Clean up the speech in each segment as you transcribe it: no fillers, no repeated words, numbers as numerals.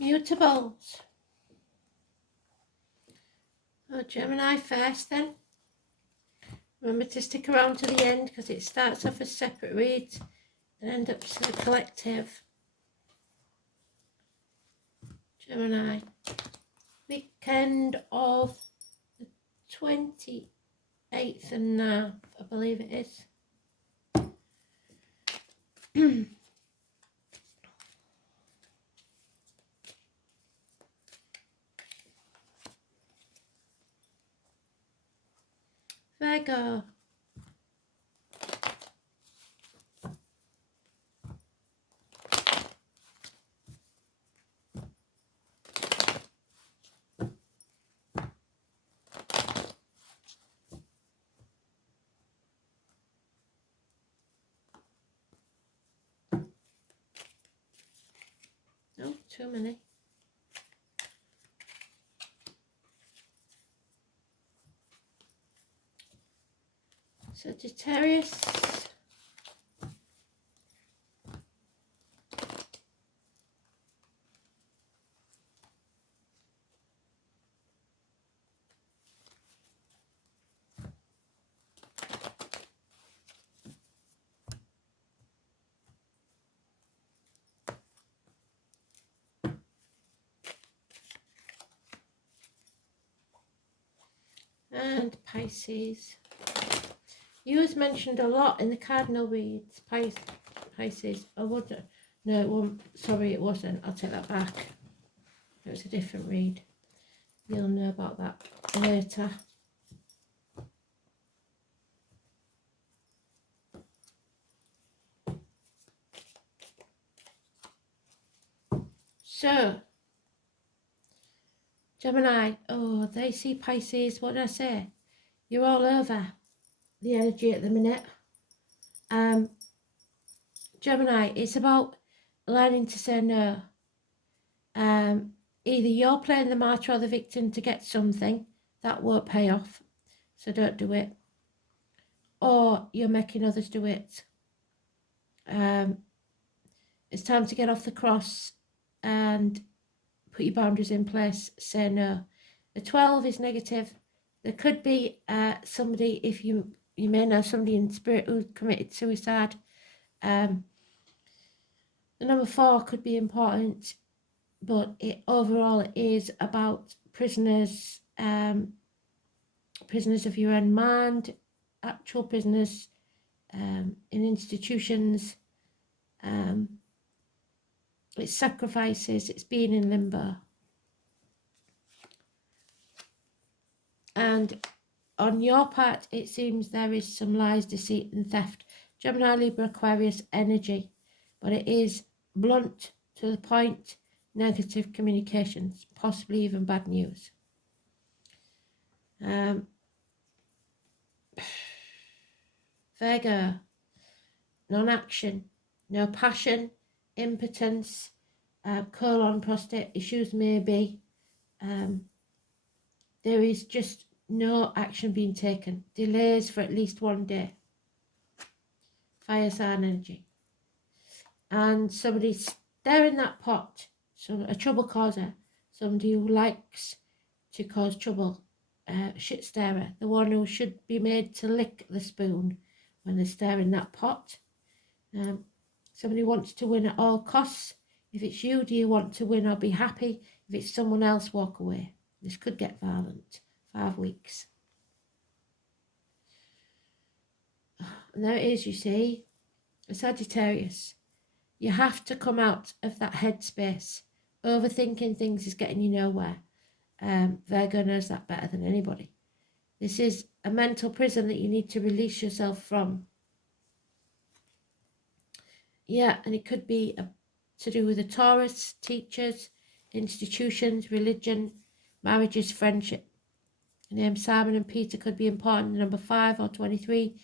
Mutables. Oh, Gemini first then. Remember to stick around to the end because it starts off as separate reads and ends up as a collective. Gemini. Weekend of the 28th and 9th, I believe it is. Virgo. No, too many. Sagittarius. And Pisces. You was mentioned a lot in the cardinal reads, Pisces. I wouldn't. No, it wasn't. Sorry, it wasn't. I'll take that back. It was a different read. You'll know about that later. So, Gemini. Oh, they see Pisces. What did I say? You're all over the energy at the minute. Gemini, it's about learning to say no. Either you're playing the martyr or the victim to get something that won't pay off, so don't do it, or you're making others do it. It's time to get off the cross and put your boundaries in place. Say no. The 12 is negative. There could be somebody, if you may know somebody in spirit who committed suicide. The number 4 could be important, but overall it is about prisoners, prisoners of your own mind, actual prisoners in institutions. It's sacrifices, it's being in limbo. And on your part, it seems there is some lies, deceit and theft. Gemini, Libra, Aquarius energy, but it is blunt, to the point, negative communications, possibly even bad news. Virgo, non-action, no passion, impotence, colon, prostate issues maybe. There is just no action being taken. Delays for at least one day. Fire sign energy. And somebody stirring that pot, so a trouble causer, somebody who likes to cause trouble, shit stirrer, the one who should be made to lick the spoon when they're stirring that pot. Somebody wants to win at all costs. If it's you, do you want to win or be happy? If it's someone else, walk away. This could get violent. 5 weeks. And there it is, you see. A Sagittarius. You have to come out of that headspace. Overthinking things is getting you nowhere. Virgo knows that better than anybody. This is a mental prison that you need to release yourself from. Yeah, and it could be to do with the Taurus, teachers, institutions, religion, marriages, friendship. The name Simon and Peter could be important. Number 5 or 23,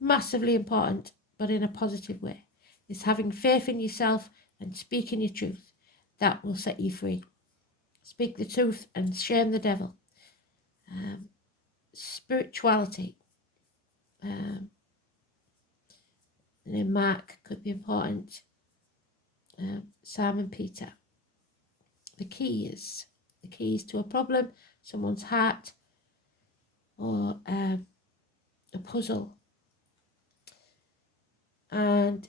massively important, but in a positive way. It's having faith in yourself and speaking your truth. That will set you free. Speak the truth and shame the devil. Spirituality. The name Mark could be important. Simon Peter. the keys to a problem, someone's heart, or a puzzle. And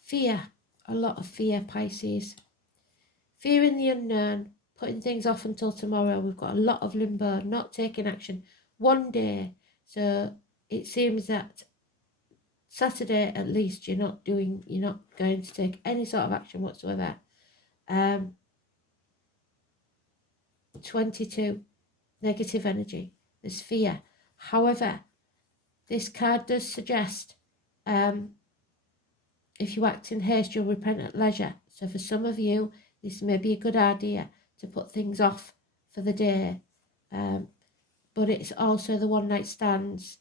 fear, a lot of fear, Pisces. Fear in the unknown, putting things off until tomorrow. We've got a lot of limbo, not taking action. One day. So it seems that Saturday at least you're not going to take any sort of action whatsoever. 22, negative energy. There's fear. However, this card does suggest if you act in haste, you'll repent at leisure. So for some of you, this may be a good idea to put things off for the day. But it's also the one night stands,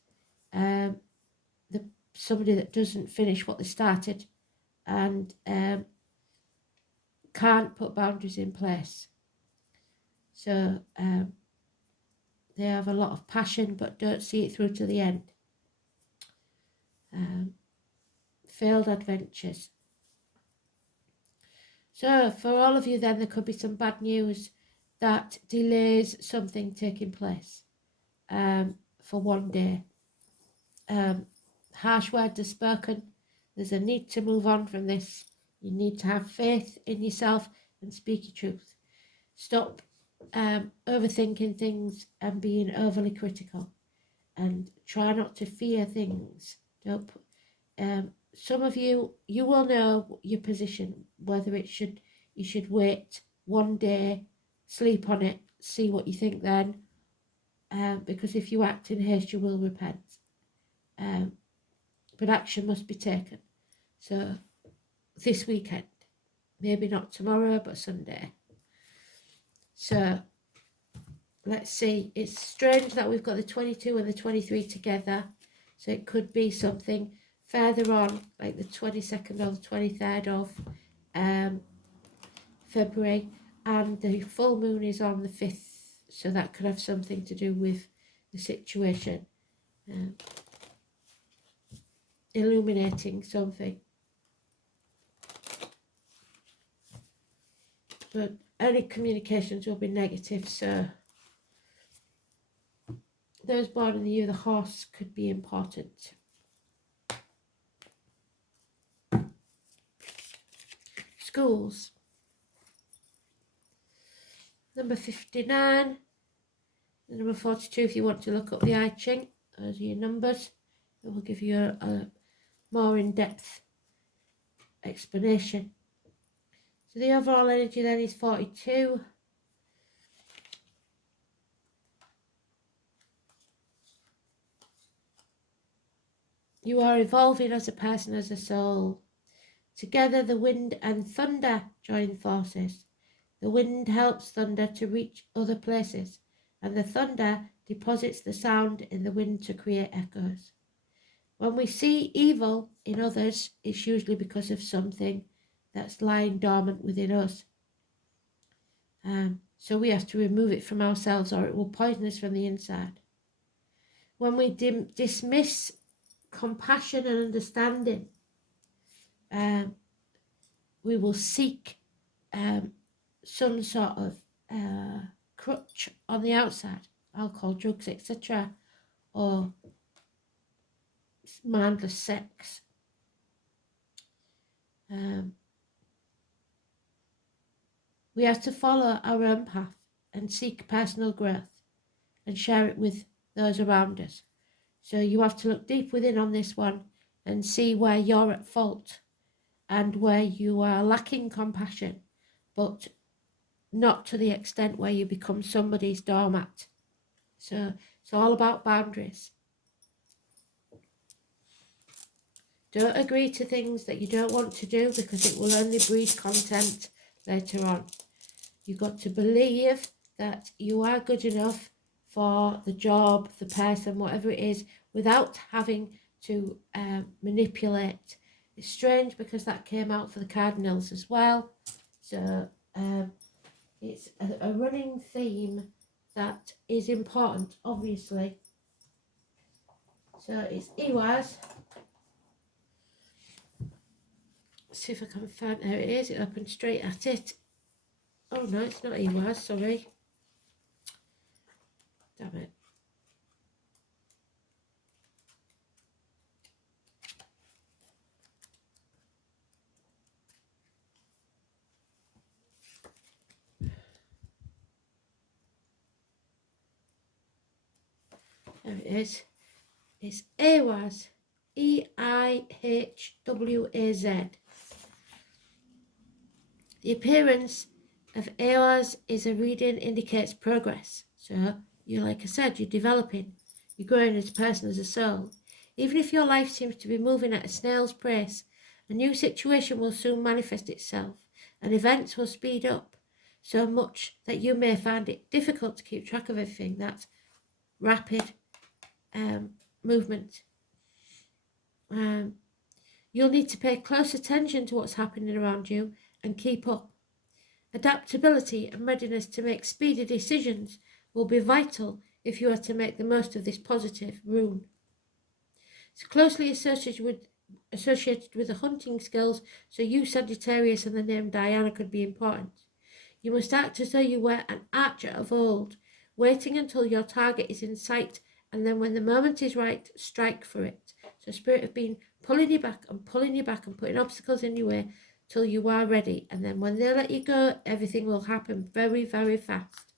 somebody that doesn't finish what they started and can't put boundaries in place. So they have a lot of passion but don't see it through to the end. Failed adventures. So for all of you then, there could be some bad news that delays something taking place for one day. Harsh words are spoken. There's a need to move on from this. You need to have faith in yourself and speak your truth. Stop overthinking things and being overly critical, and try not to fear things. Don't. Some of you will know your position, whether you should wait one day, sleep on it, see what you think then, because if you act in haste, you will repent. But action must be taken. So this weekend, maybe not tomorrow, but Sunday. So let's see. It's strange that we've got the 22 and the 23 together. So it could be something further on, like the 22nd or the 23rd of February, and the full moon is on the 5th, so that could have something to do with the situation, illuminating something. But any communications will be negative, so those born in the year of the horse could be important. Schools. Number 59. Number 42, if you want to look up the I Ching, those are your numbers. It will give you a more in-depth explanation. So the overall energy then is 42. You are evolving as a person, as a soul. Together, the wind and thunder join forces. The wind helps thunder to reach other places, and the thunder deposits the sound in the wind to create echoes. When we see evil in others, it's usually because of something that's lying dormant within us. So we have to remove it from ourselves, or it will poison us from the inside. When we dismiss compassion and understanding, we will seek some sort of crutch on the outside, alcohol, drugs, etc., or mindless sex. We have to follow our own path and seek personal growth and share it with those around us. So you have to look deep within on this one and see where you're at fault and where you are lacking compassion, but not to the extent where you become somebody's doormat. So it's all about boundaries. Don't agree to things that you don't want to do, because it will only breed contempt later on. You've got to believe that you are good enough for the job, the person, whatever it is, without having to manipulate. It's strange because that came out for the Cardinals as well. So it's a running theme that is important, obviously. So it's EWAS. See if I can find, there it is, it opened straight at it. Oh Oh no, it's not EWAS, sorry. Damn it. There it is. It's EIWAZ. EIHWAZ. The appearance of EIWAZ is a reading indicates progress. So, like I said, you're developing. You're growing as a person, as a soul. Even if your life seems to be moving at a snail's pace, a new situation will soon manifest itself, and events will speed up so much that you may find it difficult to keep track of everything. That's rapid movement. You'll need to pay close attention to what's happening around you and keep up. Adaptability and readiness to make speedy decisions will be vital if you are to make the most of this positive rune. It's closely associated with the hunting skills, so you, Sagittarius, and the name Diana could be important. You must act as though you were an archer of old, waiting until your target is in sight, and then when the moment is right, strike for it. So spirit have been pulling you back and putting obstacles in your way till you are ready, and then when they let you go, everything will happen very, very fast.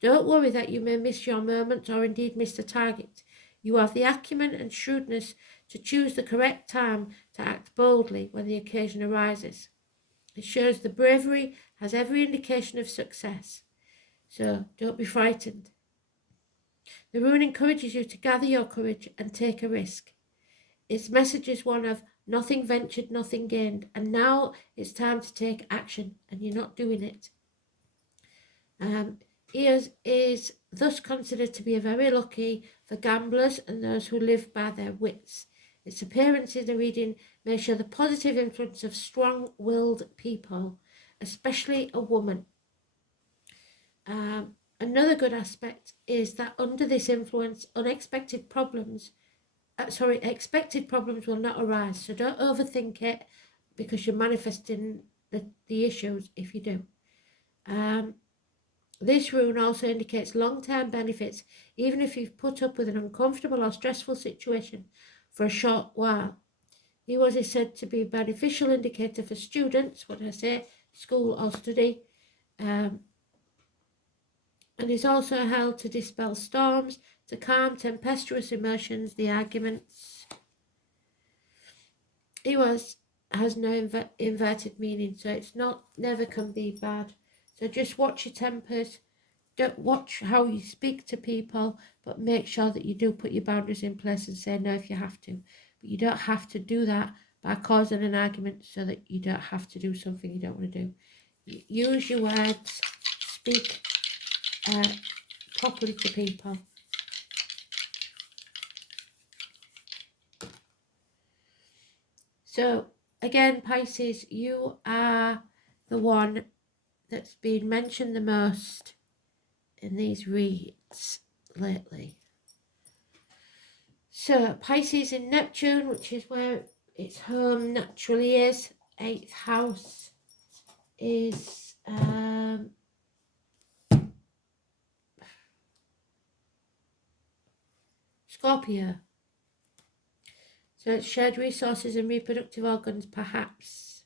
Don't worry that you may miss your moment or indeed miss the target. You have the acumen and shrewdness to choose the correct time to act boldly when the occasion arises. It shows the bravery has every indication of success. So don't be frightened. The rune encourages you to gather your courage and take a risk. Its message is one of nothing ventured, nothing gained, and now it's time to take action, and you're not doing it. Ears is thus considered to be very lucky for gamblers and those who live by their wits. Its appearance in the reading may show the positive influence of strong-willed people, especially a woman. Another good aspect is that under this influence, expected problems will not arise. So don't overthink it because you're manifesting the issues if you do. This rune also indicates long-term benefits, even if you've put up with an uncomfortable or stressful situation for a short while. EIWAZ is said to be a beneficial indicator for students, what did I say, school or study, and is also held to dispel storms, to calm tempestuous emotions, the arguments. EIWAZ has no inverted meaning, so it's never can be bad. So just watch your tempers. Don't watch how you speak to people, but make sure that you do put your boundaries in place and say no if you have to. But you don't have to do that by causing an argument so that you don't have to do something you don't want to do. Use your words. Speak properly to people. So, again, Pisces, you are the one that's been mentioned the most in these reads lately. So Pisces in Neptune, which is where its home naturally is, 8th house is Scorpio. So it's shared resources and reproductive organs, perhaps.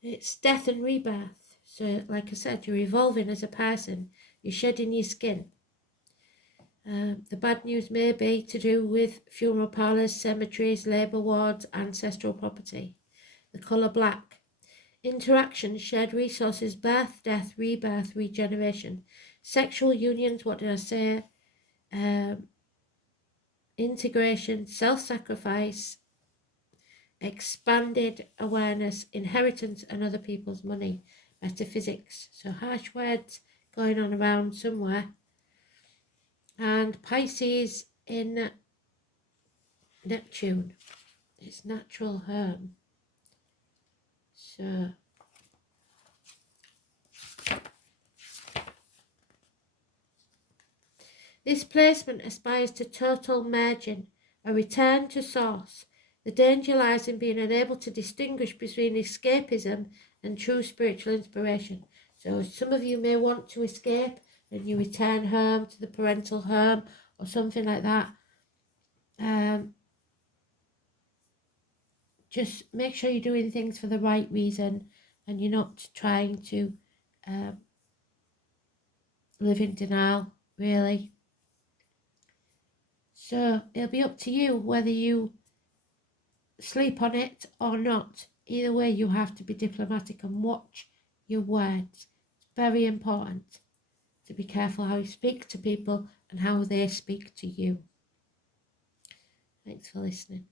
It's death and rebirth. So, like I said, you're evolving as a person. You're shedding your skin. The bad news may be to do with funeral parlours, cemeteries, labour wards, ancestral property. The colour black. Interaction, shared resources, birth, death, rebirth, regeneration. Sexual unions, what did I say? Integration, self-sacrifice, expanded awareness, inheritance and other people's money, metaphysics. So harsh words going on around somewhere. And Pisces in Neptune, its natural home. So This placement aspires to total merging, a return to source. The danger lies in being unable to distinguish between escapism and true spiritual inspiration. So some of you may want to escape and you return home to the parental home or something like that. Just make sure you're doing things for the right reason and you're not trying to live in denial, really. So it'll be up to you whether you sleep on it or not. Either way, you have to be diplomatic and watch your words. It's very important to be careful how you speak to people and how they speak to you. Thanks for listening.